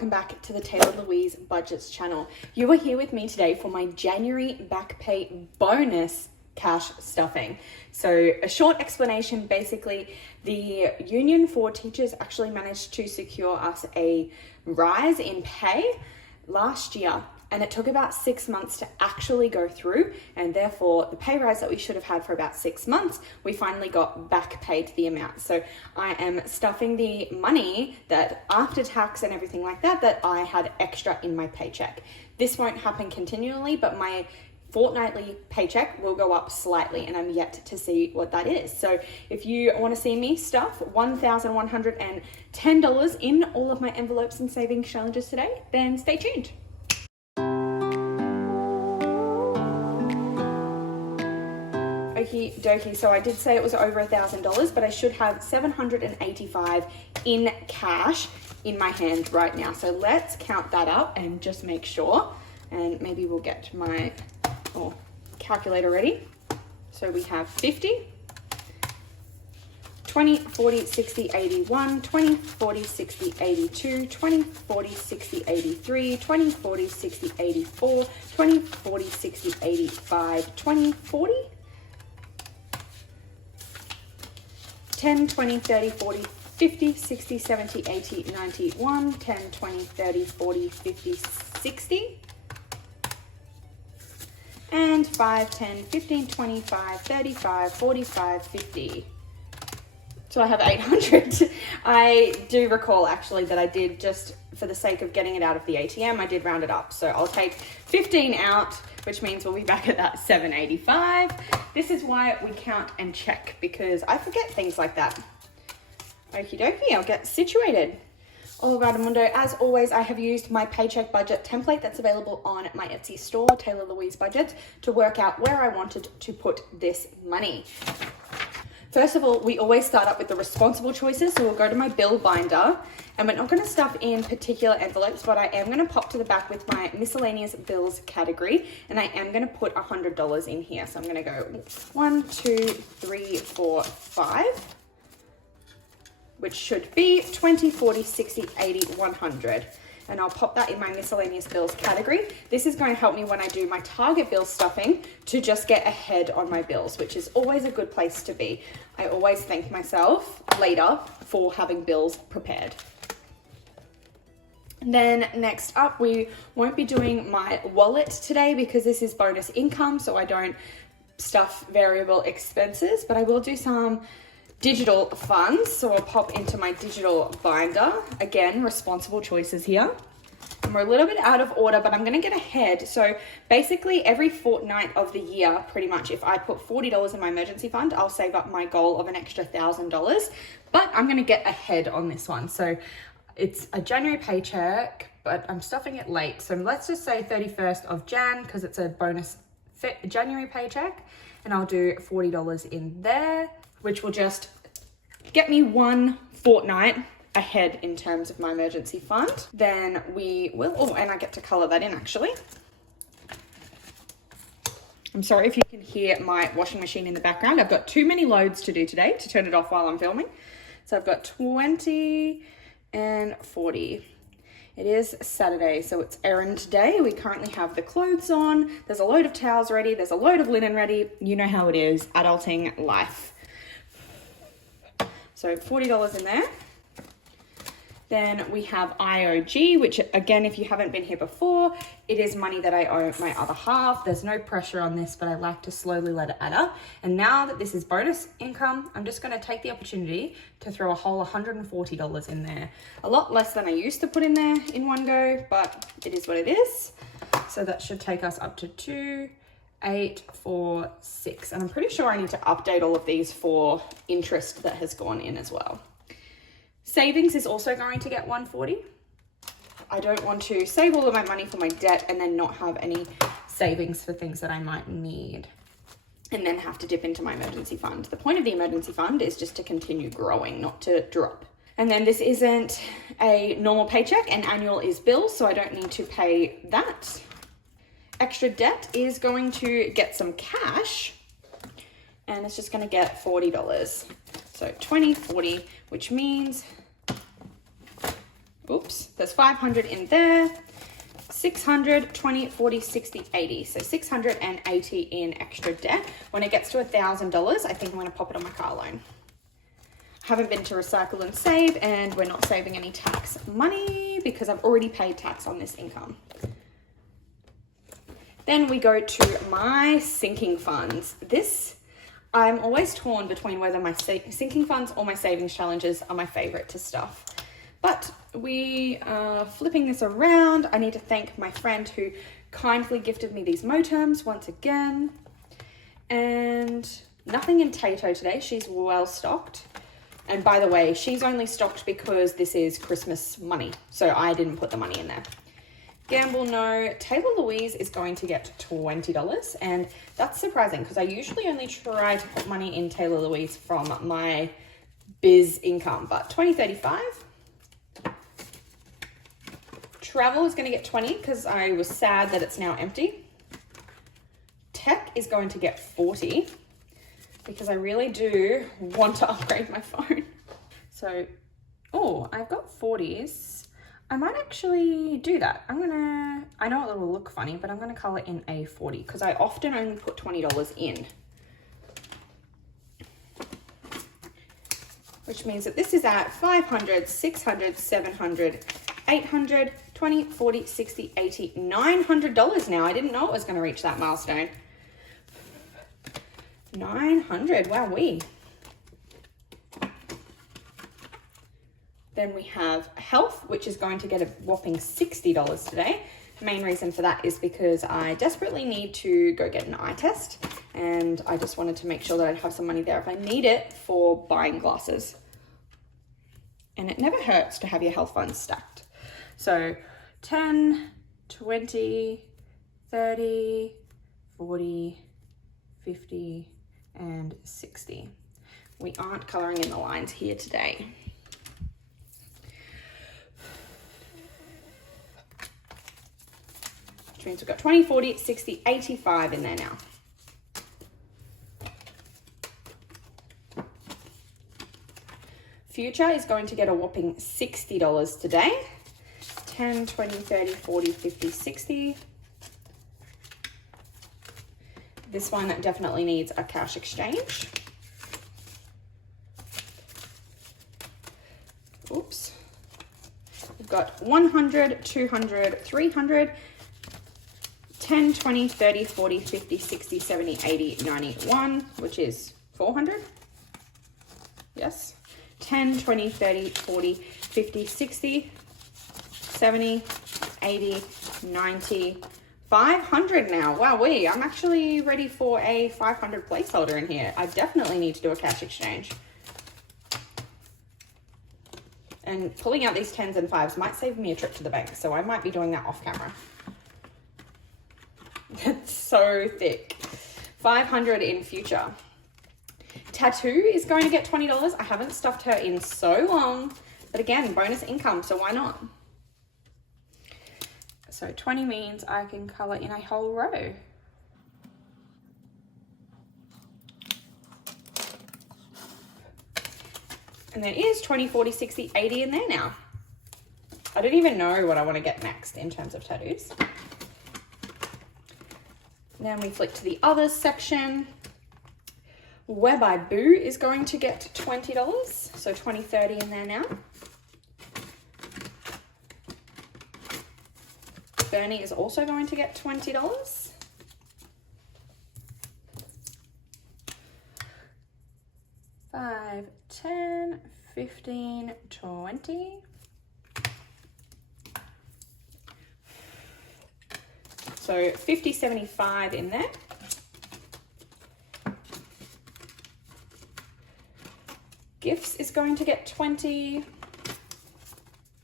welcome back to the Taylah Louise Budgets channel. You are here with me today for my January Backpay bonus cash stuffing. So a short explanation, basically the union for teachers actually managed to secure us a rise in pay last year, and it took about 6 months to actually go through, and therefore the pay rise that we should have had for about 6 months, we finally got back paid the amount. So I am stuffing the money that after tax and everything like that, that I had extra in my paycheck. This won't happen continually, but my fortnightly paycheck will go up slightly, and I'm yet to see what that is. So if you want to see me stuff $1,110 in all of my envelopes and savings challenges today, then stay tuned. Okie dokie, so I did say it was over $1,000, but I should have $785 in cash in my hand right now. So let's count that up and just make sure, and maybe we'll get my calculator ready. So we have 50, 20, 40, 60, 81, 20, 40, 60, 82, 20, 40, 60, 83, 20, 40, 60, 84, 20, 40, 60, 85, 20, 40, 10, 20, 30, 40, 50, 60, 70, 80, 90, 1, 10, 20, 30, 40, 50, 60, and 5, 10, 15, 25, 35, 45, 50. So I have 800. I do recall actually that I did, just for the sake of getting it out of the ATM, I did round it up. So I'll take 15 out, which means we'll be back at that 785. This is why we count and check, because I forget things like that. Okie dokie, I'll get situated. All right, Amundo, as always, I have used my Paycheck budget template that's available on my Etsy store, Taylah Louise Budget, to work out where I wanted to put this money. First of all, we always start up with the responsible choices. So we'll go to my bill binder, and we're not going to stuff in particular envelopes, but I am going to pop to the back with my miscellaneous bills category, and I am going to put $100 in here. So I'm going to go 1, 2, 3, 4, 5, which should be 20, 40, 60, 80, 100. And I'll pop that in my miscellaneous bills category. This is going to help me when I do my target bill stuffing to just get ahead on my bills, which is always a good place to be. I always thank myself later for having bills prepared. And then next up, we won't be doing my wallet today because this is bonus income, so I don't stuff variable expenses, but I will do some digital funds. So I'll pop into my digital binder. Again, responsible choices here. And we're a little bit out of order, but I'm going to get ahead. So basically every fortnight of the year, pretty much, if I put $40 in my emergency fund, I'll save up my goal of an extra $1,000. But I'm going to get ahead on this one. So it's a January paycheck, but I'm stuffing it late. So let's just say 31st of Jan, because it's a bonus January paycheck. And I'll do $40 in there, which will just get me one fortnight ahead in terms of my emergency fund. Then we will, and I get to color that in actually. I'm sorry if you can hear my washing machine in the background. I've got too many loads to do today to turn it off while I'm filming. So I've got 20 and 40. It is Saturday, so it's errand day. We currently have the clothes on. There's a load of towels ready. There's a load of linen ready. You know how it is, adulting life. So $40 in there. Then we have IOG, which again, if you haven't been here before, it is money that I owe my other half. There's no pressure on this, but I like to slowly let it add up. And now that this is bonus income, I'm just going to take the opportunity to throw a whole $140 in there. A lot less than I used to put in there in one go, but it is what it is. So that should take us up to 2, 8, 4, 6. And I'm pretty sure I need to update all of these for interest that has gone in as well. Savings is also going to get 140. I don't want to save all of my money for my debt and then not have any savings for things that I might need and then have to dip into my emergency fund. The point of the emergency fund is just to continue growing, not to drop. And then this isn't a normal paycheck, and annual is bills, so I don't need to pay that. Extra debt is going to get some cash, and it's just going to get $40. So 20, 40, which means Oops, there's 500 in there. 600, 20, 40, 60, 80. So 680 in extra debt. When it gets to $1,000, I think I'm gonna pop it on my car loan. Haven't been to Recycle and Save, and we're not saving any tax money because I've already paid tax on this income. Then we go to my sinking funds. This, I'm always torn between whether my sinking funds or my savings challenges are my favorite to stuff. But we are flipping this around. I need to thank my friend who kindly gifted me these Moterms once again. And nothing in Tato today. She's well stocked. And by the way, she's only stocked because this is Christmas money. So I didn't put the money in there. Gamble, no. Taylah Louise is going to get $20. And that's surprising because I usually only try to put money in Taylah Louise from my biz income. But $20.35. Travel is going to get 20 because I was sad that it's now empty. Tech is going to get 40 because I really do want to upgrade my phone. So, oh, I've got 40s. I might actually do that. I know it will look funny, but I'm going to color in a 40 because I often only put $20 in. Which means that this is at 500, 600, 700, 800, 20, 40, 60, 80, $900 now. I didn't know it was going to reach that milestone. 900, wowee. Then we have health, which is going to get a whopping $60 today. The main reason for that is because I desperately need to go get an eye test, and I just wanted to make sure that I'd have some money there if I need it for buying glasses. And it never hurts to have your health funds stacked. So 10, 20, 30, 40, 50, and 60. We aren't coloring in the lines here today. Which means we've got 20, 40, 60, 85 in there now. Future is going to get a whopping $60 today. 10, 20, 30, 40, 50, 60. This one definitely needs a cash exchange. Oops. We've got 100, 200, 300, 10, 20, 30, 40, 50, 60, 70, 80, 91, which is 400. Yes. 10, 20, 30, 40, 50, 60, 70, 80, 90, 500 now. Wowee, I'm actually ready for a 500 placeholder in here. I definitely need to do a cash exchange. And pulling out these 10s and 5s might save me a trip to the bank, so I might be doing that off camera. That's so thick. 500 in future. Tattoo is going to get $20. I haven't stuffed her in so long, but again, bonus income, so why not? So 20 means I can color in a whole row. And there is 20, 40, 60, 80 in there now. I don't even know what I want to get next in terms of tattoos. Then we flick to the others section. Where by Boo is going to get $20. So 20, 30 in there now. Bernie is also going to get $20. $5, 10, 15, 20. So 50, 75 in there. Gifts is going to get 20.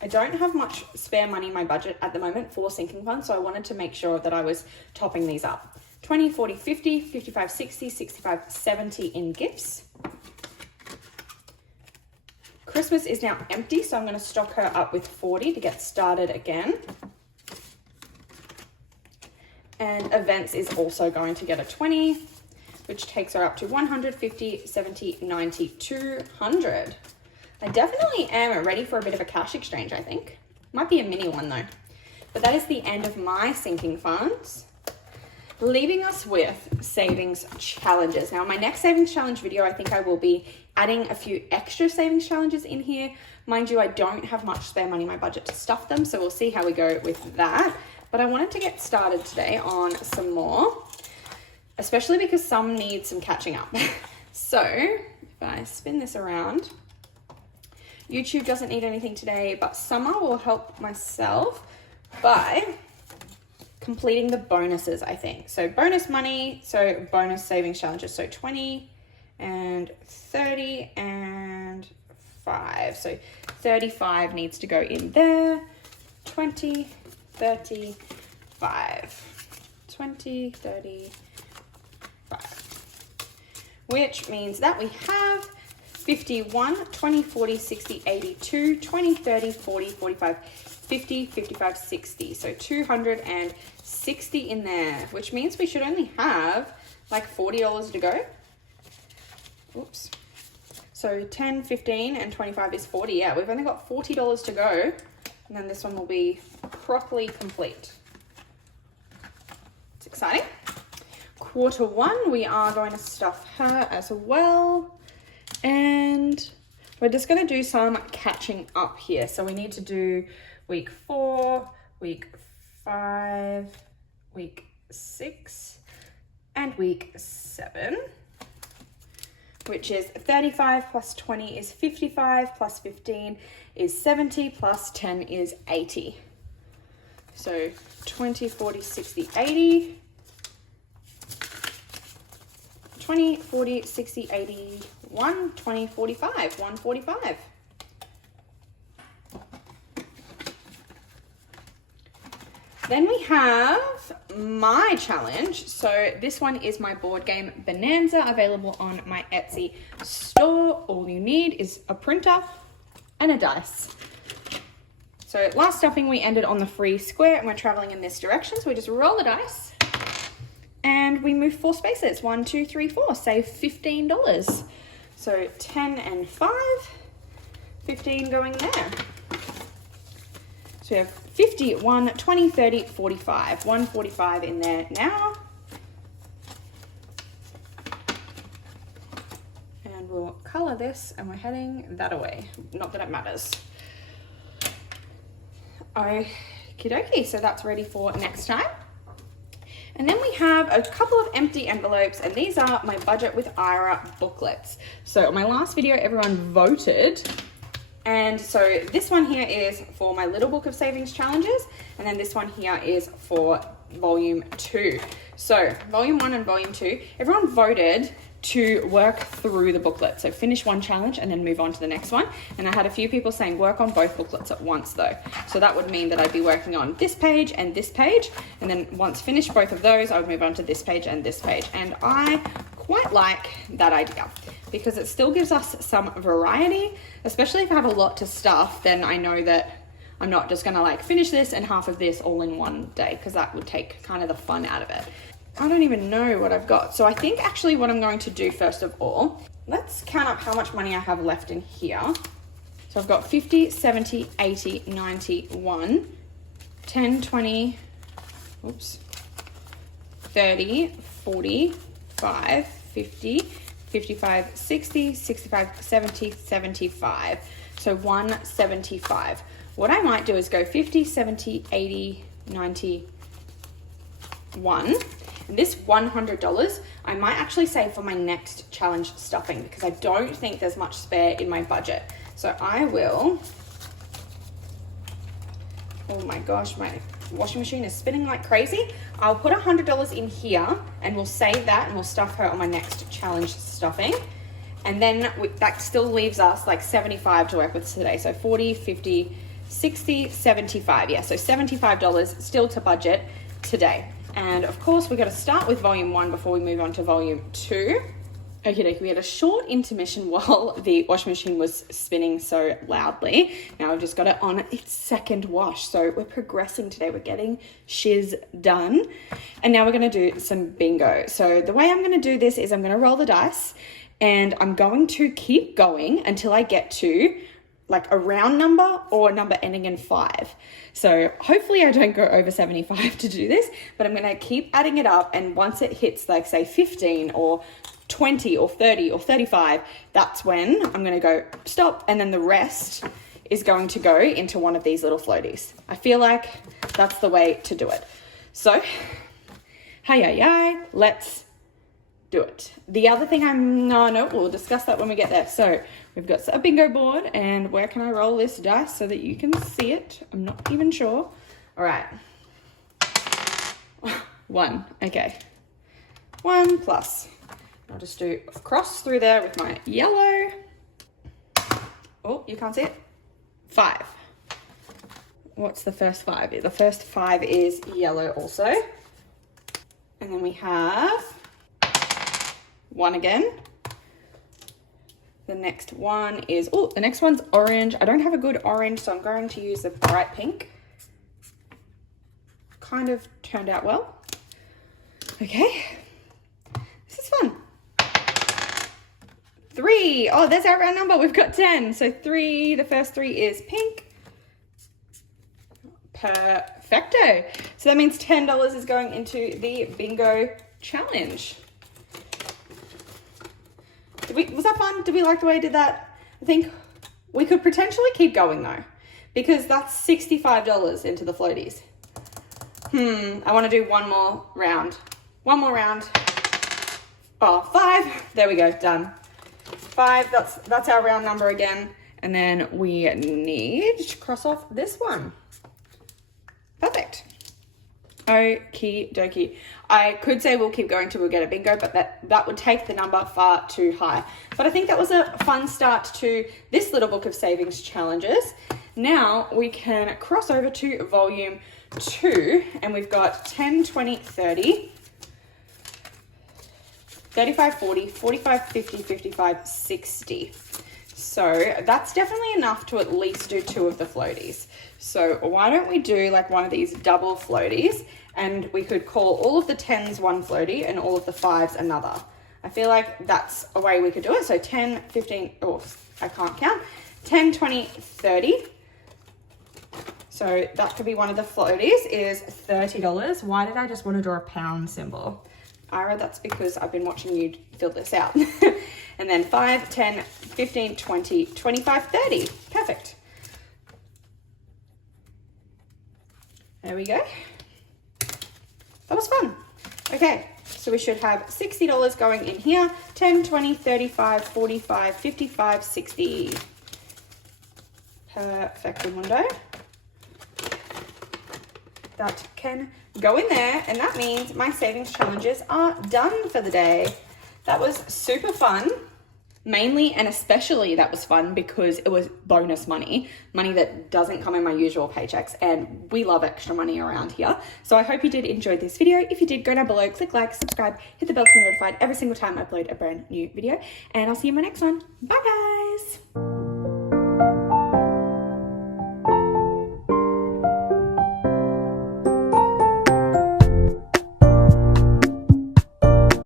I don't have much spare money in my budget at the moment for sinking funds, so I wanted to make sure that I was topping these up. 20, 40, 50, 55, 60, 65, 70 in gifts. Christmas is now empty, so I'm going to stock her up with 40 to get started again. And events is also going to get a 20, which takes her up to 150, 70, 90, 200. I definitely am ready for a bit of a cash exchange, I think. Might be a mini one though. But that is the end of my sinking funds, leaving us with savings challenges. Now, in my next savings challenge video, I think I will be adding a few extra savings challenges in here. Mind you, I don't have much spare money in my budget to stuff them, so we'll see how we go with that. But I wanted to get started today on some more, especially because some need some catching up. So if I spin this around, YouTube doesn't need anything today, but Summer will help myself by completing the bonuses, I think. So bonus money, so bonus savings challenges. So 20 and 30 and 5. So 35 needs to go in there. 20, 30, 5. 20, 30, 5. Which means that we have 51, 20, 40, 60, 82, 20, 30, 40, 45, 50, 55, 60. So 260 in there, which means we should only have like $40 to go. Oops. So 10, 15, and 25 is 40. Yeah, we've only got $40 to go. And then this one will be properly complete. It's exciting. Quarter 1, we are going to stuff her as well. And we're just going to do some catching up here. So we need to do week 4, week 5, week 6, and week 7, which is 35 plus 20 is 55, plus 15 is 70, plus 10 is 80. So 20, 40, 60, 80. 20, 40, 60, 80, 20, 45, 145. Then we have my challenge. So this one is my board game Bonanza, available on my Etsy store. All you need is a printer and a dice. So last stuffing we ended on the free square and we're traveling in this direction. So we just roll the dice and we move 4 spaces. 1, 2, 3, 4, save $15. So 10 and 5, 15 going there. So we have 50, 1, 20, 30, 45, 145 in there now. And we'll color this and we're heading that away. Not that it matters. Okie dokie, so that's ready for next time. And then we have a couple of empty envelopes, and these are my Budget with Ira booklets. So on my last video, everyone voted. And so this one here is for my little book of savings challenges. And then this one here is for volume 2. So volume 1 and volume 2, everyone voted to work through the booklet. So finish one challenge and then move on to the next one. And I had a few people saying work on both booklets at once though. So that would mean that I'd be working on this page and this page. And then once finished both of those, I would move on to this page and this page. And I quite like that idea because it still gives us some variety, especially if I have a lot to stuff, then I know that I'm not just gonna like finish this and half of this all in one day, because that would take kind of the fun out of it. I don't even know what I've got. So I think actually what I'm going to do first of all, let's count up how much money I have left in here. So I've got 50, 70, 80, 90, 1, 10, 20, oops, 30, 40, 5, 50, 55, 60, 65, 70, 75. So 175. What I might do is go 50, 70, 80, 90, 1. And this $100, I might actually save for my next challenge stuffing because I don't think there's much spare in my budget. So I will, oh my gosh, my washing machine is spinning like crazy. I'll put $100 in here and we'll save that and we'll stuff her on my next challenge stuffing. And then that still leaves us like 75 to work with today. So 40, 50, 60, 75. Yeah, so $75 still to budget today. And of course, we got to start with volume 1 before we move on to volume 2. Okay, we had a short intermission while the washing machine was spinning so loudly. Now I've just got it on its second wash. So we're progressing today. We're getting shiz done. And now we're going to do some bingo. So the way I'm going to do this is I'm going to roll the dice and I'm going to keep going until I get to like a round number or a number ending in 5. So hopefully I don't go over 75 to do this, but I'm gonna keep adding it up, and once it hits like say 15 or 20 or 30 or 35, that's when I'm gonna go stop, and then the rest is going to go into one of these little floaties. I feel like that's the way to do it. So, let's do it. The other thing no, we'll discuss that when we get there. So we've got a bingo board, and where can I roll this dice so that you can see it? I'm not even sure. All right. 1, okay. 1 plus. I'll just do a cross through there with my yellow. Oh, you can't see it. 5. What's the first 5? The first 5 is yellow also. And then we have 1 again. The next one is, oh, the next one's orange. I don't have a good orange, so I'm going to use a bright pink. Kind of turned out well. Okay. This is fun. 3. Oh, there's our round number. We've got 10. So 3, the first 3 is pink. Perfecto. So that means $10 is going into the bingo challenge. Was that fun? Did we like the way I did that? I think we could potentially keep going though, because that's $65 into the floaties. I want to do one more round. One more round. Oh, 5. There we go. Done. 5. That's our round number again. And then we need to cross off this one. Perfect. Okie dokie. I could say we'll keep going till we get a bingo, but that would take the number far too high. But I think that was a fun start to this little book of savings challenges. Now we can cross over to volume 2, and we've got 10, 20, 30, 35, 40, 45, 50, 55, 60. So that's definitely enough to at least do 2 of the floaties. So why don't we do like one of these double floaties, and we could call all of the 10s one floaty and all of the 5s another. I feel like that's a way we could do it. So 10, 15, oh, I can't count. 10, 20, 30. So that could be one of the floaties is $30. Why did I just want to draw a pound symbol? Ira, that's because I've been watching you fill this out. And then 5, 10, 15, 20, 25, 30. Perfect. There we go. That was fun. Okay, so we should have $60 going in here. 10, 20, 35, 45, 55, 60. Perfectamundo. That can go in there, and that means my savings challenges are done for the day. That was super fun. Mainly and especially that was fun because it was bonus money that doesn't come in my usual paychecks, and we love extra money around here. So I hope you did enjoy this video. If you did, go down below, click like, subscribe, hit the bell to be notified every single time I upload a brand new video, and I'll see you in my next one. Bye guys.